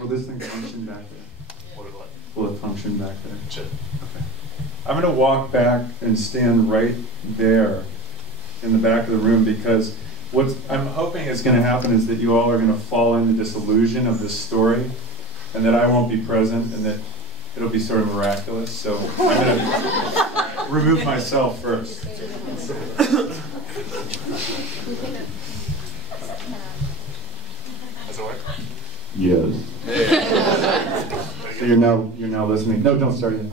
Will this thing function back there? Will it function back there? Sure. Okay. I'm going to walk back and stand right there in the back of the room, because what I'm hoping is going to happen is that you all are going to fall into this illusion of this story, and that I won't be present, and that it'll be sort of miraculous. So I'm going to remove myself first. Does it work? Yes. So you're now listening. No, don't start yet.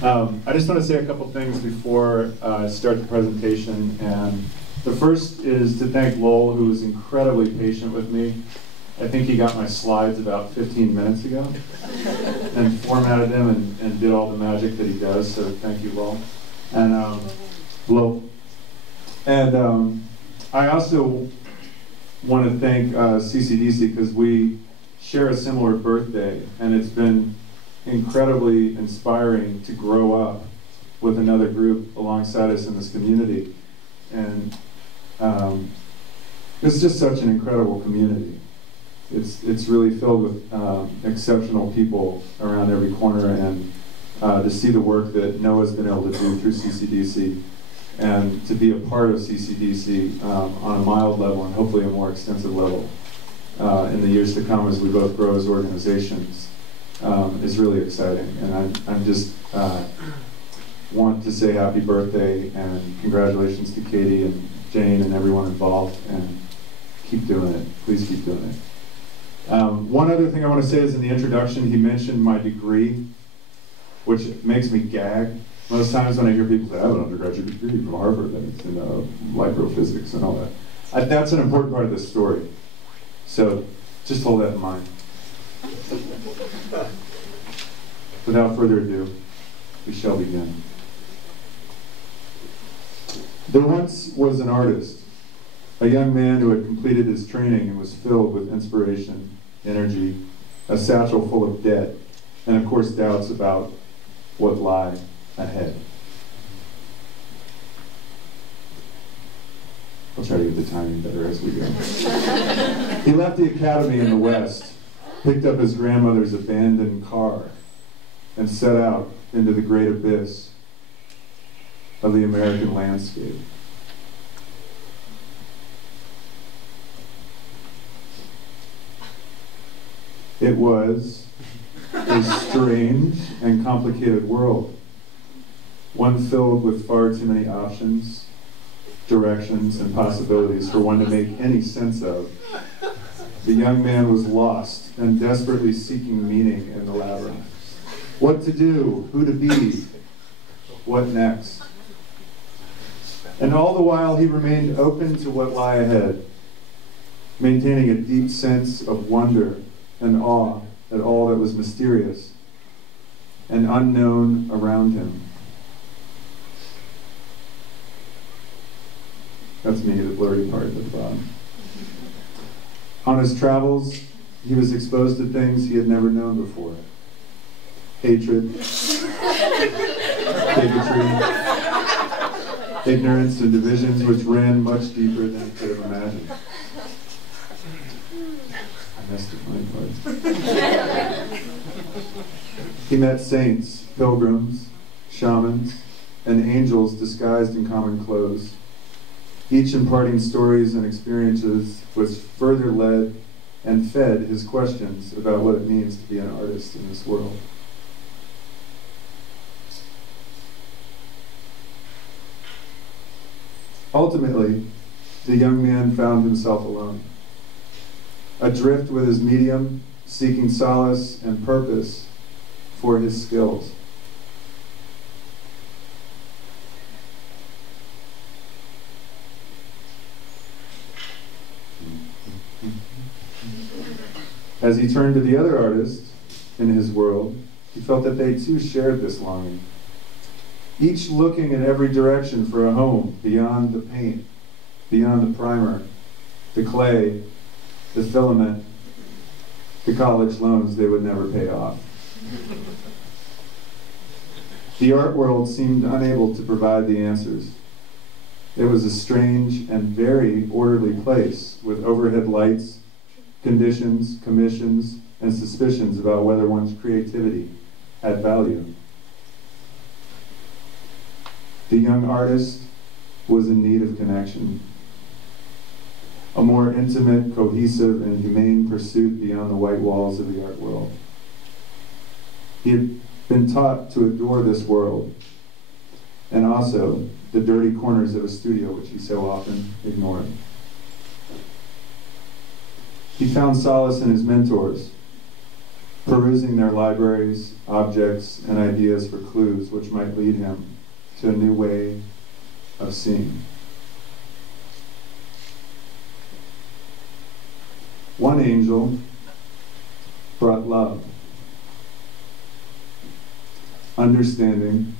I just want to say a couple things before I start the presentation. And the first is to thank Lowell, who was incredibly patient with me. I think he got my slides about 15 minutes ago and formatted them and did all the magic that he does. So thank you, Lowell. And Lowell. And I also want to thank CCDC, because we share a similar birthday, and it's been incredibly inspiring to grow up with another group alongside us in this community. And it's just such an incredible community. It's really filled with exceptional people around every corner, and to see the work that Noah's been able to do through CCDC, and to be a part of CCDC on a mild level and hopefully a more extensive level in the years to come as we both grow as organizations is really exciting. And I'm just want to say happy birthday and congratulations to Katie and Jane and everyone involved, and keep doing it. Please keep doing it. One other thing I want to say is, in the introduction he mentioned my degree, which makes me gag. Most times when I hear people say, I have an undergraduate degree from Harvard, and it's in microphysics and all that. That's an important part of this story. So just hold that in mind. Without further ado, we shall begin. There once was an artist, a young man who had completed his training and was filled with inspiration, energy, a satchel full of debt, and of course doubts about what lie ahead. I'll try to get the timing better as we go. He left the academy in the West, picked up his grandmother's abandoned car, and set out into the great abyss of the American landscape. It was a strange and complicated world, one filled with far too many options, directions, and possibilities for one to make any sense of. The young man was lost and desperately seeking meaning in the labyrinth. What to do, who to be, what next? And all the while he remained open to what lay ahead, maintaining a deep sense of wonder and awe at all that was mysterious and unknown around him. That's me, the blurry part at the bottom. On his travels, he was exposed to things he had never known before. Hatred, bigotry, ignorance, and divisions which ran much deeper than he could have imagined. I missed the funny part. He met saints, pilgrims, shamans, and angels disguised in common clothes, each imparting stories and experiences which further led and fed his questions about what it means to be an artist in this world. Ultimately, the young man found himself alone, adrift with his medium, seeking solace and purpose for his skills. As he turned to the other artists in his world, he felt that they too shared this longing, each looking in every direction for a home beyond the paint, beyond the primer, the clay, the filament, the college loans they would never pay off. The art world seemed unable to provide the answers. It was a strange and very orderly place with overhead lights, conditions, commissions, and suspicions about whether one's creativity had value. The young artist was in need of connection, a more intimate, cohesive, and humane pursuit beyond the white walls of the art world. He had been taught to adore this world, and also the dirty corners of a studio which he so often ignored. He found solace in his mentors, perusing their libraries, objects, and ideas for clues which might lead him to a new way of seeing. One angel brought love, understanding,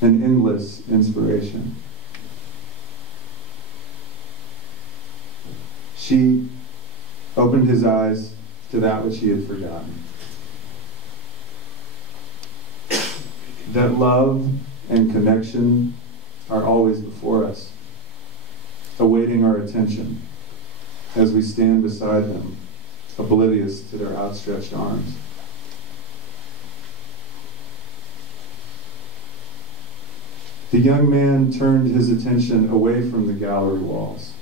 and endless inspiration. She opened his eyes to that which he had forgotten. That love and connection are always before us, awaiting our attention as we stand beside them, oblivious to their outstretched arms. The young man turned his attention away from the gallery walls.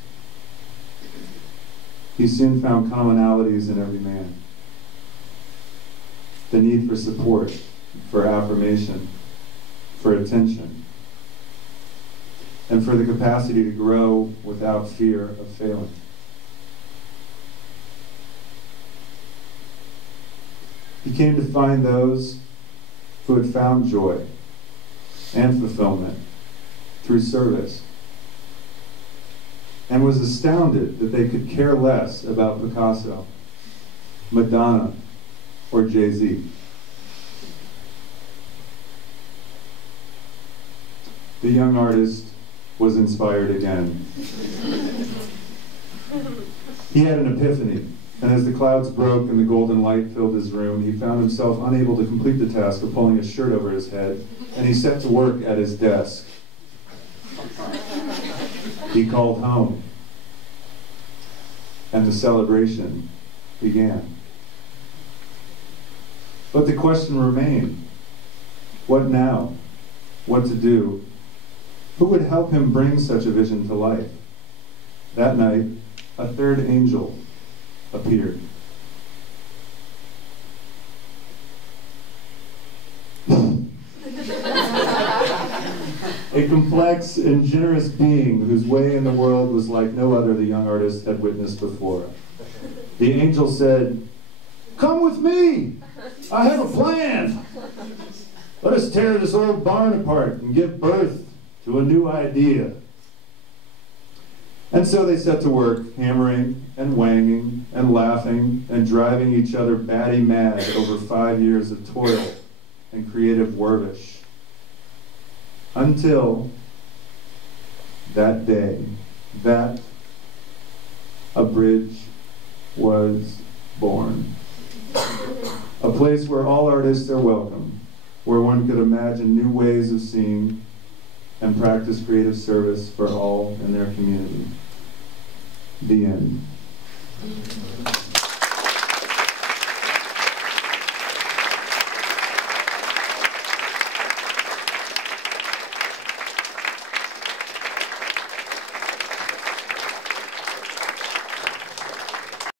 He soon found commonalities in every man. The need for support, for affirmation, for attention, and for the capacity to grow without fear of failing. He came to find those who had found joy and fulfillment through service, and was astounded that they could care less about Picasso, Madonna, or Jay-Z. The young artist was inspired again. He had an epiphany, and as the clouds broke and the golden light filled his room, he found himself unable to complete the task of pulling his shirt over his head, and he set to work at his desk. He called home, and the celebration began. But the question remained, what now? What to do? Who would help him bring such a vision to life? That night, a third angel appeared. A complex and generous being whose way in the world was like no other the young artist had witnessed before. The angel said, "Come with me! I have a plan! Let us tear this old barn apart and give birth to a new idea." And so they set to work, hammering and wanging and laughing and driving each other batty mad over 5 years of toil and creative wervish. Until that day, that a bridge was born. A place where all artists are welcome, where one could imagine new ways of seeing and practice creative service for all in their community. The end.